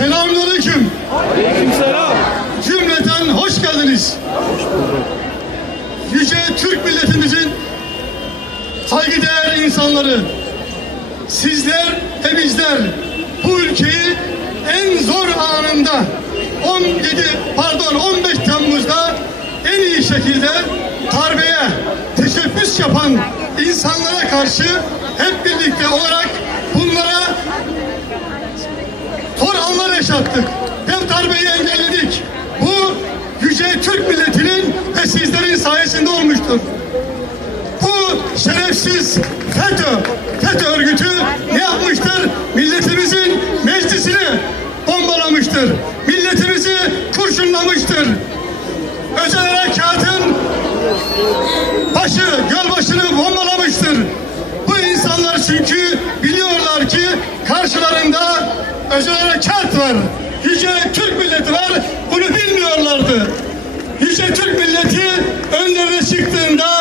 Selamünaleyküm. Aleykümselam. Cümleten hoş geldiniz. Yüce Türk milletimizin saygıdeğer insanları, sizler ve bizler bu ülkeyi en zor anında 17 pardon 15 Temmuz'da en iyi şekilde darbeye teşebbüs yapan insanlara karşı hep birlikte olarak bunlara Toranlar yaşattık. Hem darbeyi engelledik. Bu yüce Türk milletinin ve sizlerin sayesinde olmuştur. Bu şerefsiz FETÖ, FETÖ örgütü ne yapmıştır? Milletimizin meclisini bombalamıştır. Milletimizi kurşunlamıştır. Karşılarında özel harekat var. Yüce Türk milleti var. Bunu bilmiyorlardı. Yüce Türk milleti önlerine çıktığında